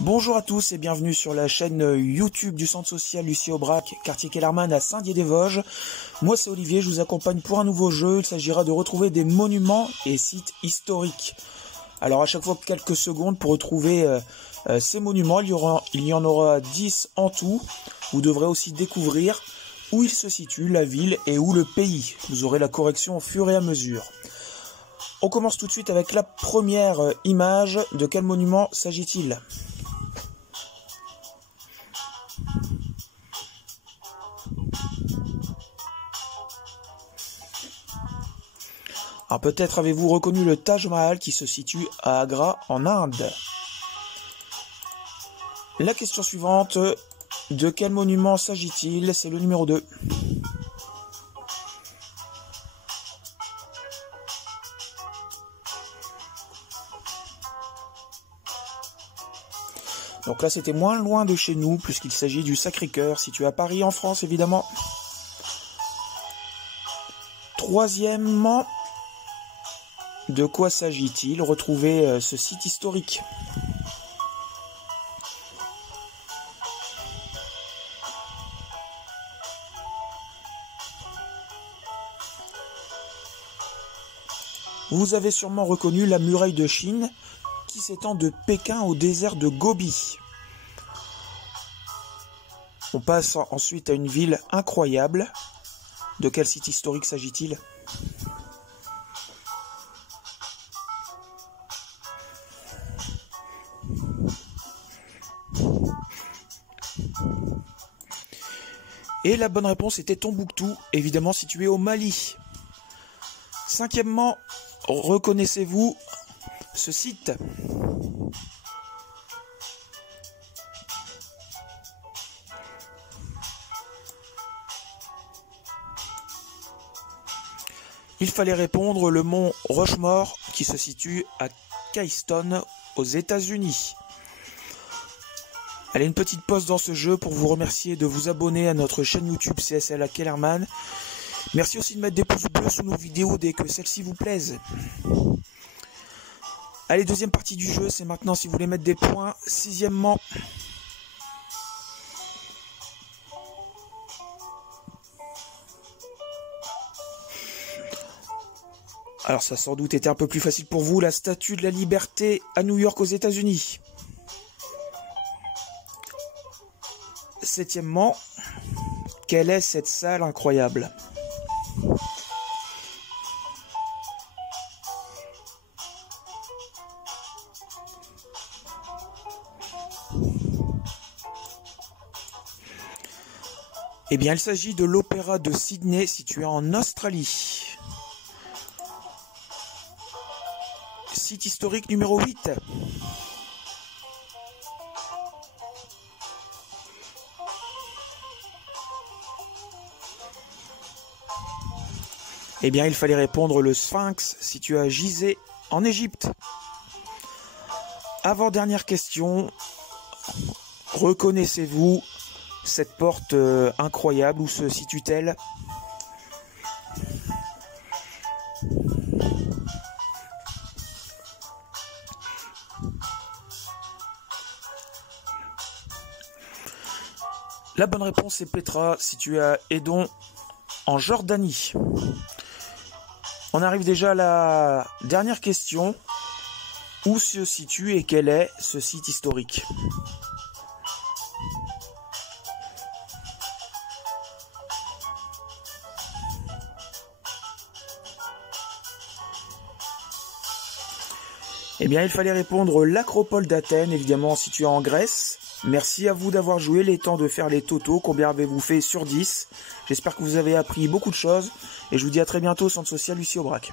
Bonjour à tous et bienvenue sur la chaîne YouTube du Centre Social Lucie Aubrac, quartier Kellermann à Saint-Dié-des-Vosges. Moi c'est Olivier, je vous accompagne pour un nouveau jeu. Il s'agira de retrouver des monuments et sites historiques. Alors à chaque fois quelques secondes pour retrouver ces monuments, il y en aura 10 en tout. Vous devrez aussi découvrir où il se situe, la ville et où le pays. Vous aurez la correction au fur et à mesure. On commence tout de suite avec la première image. De quel monument s'agit-il ? Alors peut-être avez-vous reconnu le Taj Mahal qui se situe à Agra en Inde. La question suivante, de quel monument s'agit-il? C'est le numéro 2. Donc là c'était moins loin de chez nous puisqu'il s'agit du Sacré-Cœur, situé à Paris en France évidemment. Troisièmement, de quoi s'agit-il? Retrouver ce site historique. Vous avez sûrement reconnu la muraille de Chine qui s'étend de Pékin au désert de Gobi. On passe ensuite à une ville incroyable. De quel site historique s'agit-il ? Et la bonne réponse était Tombouctou, évidemment situé au Mali. Cinquièmement, reconnaissez-vous ce site ? Il fallait répondre le mont Rushmore qui se situe à Keystone aux États-Unis. Allez, une petite pause dans ce jeu pour vous remercier de vous abonner à notre chaîne YouTube CSL à Kellermann. Merci aussi de mettre des pouces bleus sous nos vidéos dès que celles-ci vous plaisent. Allez, deuxième partie du jeu, c'est maintenant si vous voulez mettre des points. Sixièmement, alors ça sans doute était un peu plus facile pour vous, la Statue de la Liberté à New York aux États-Unis. Septièmement, quelle est cette salle incroyable ? Eh bien, il s'agit de l'Opéra de Sydney, situé en Australie. Site historique numéro 8. Eh bien, il fallait répondre le Sphinx, situé à Gizeh, en Égypte. Avant-dernière question. Reconnaissez-vous cette porte incroyable? Où se situe-t-elle? La bonne réponse est Petra, située à Édon, en Jordanie. On arrive déjà à la dernière question. Où se situe et quel est ce site historique ? Eh bien, il fallait répondre l'Acropole d'Athènes, évidemment située en Grèce. Merci à vous d'avoir joué, les temps de faire les totaux. Combien avez-vous fait sur 10 ? J'espère que vous avez appris beaucoup de choses. Et je vous dis à très bientôt, Centre Social Lucie Aubrac.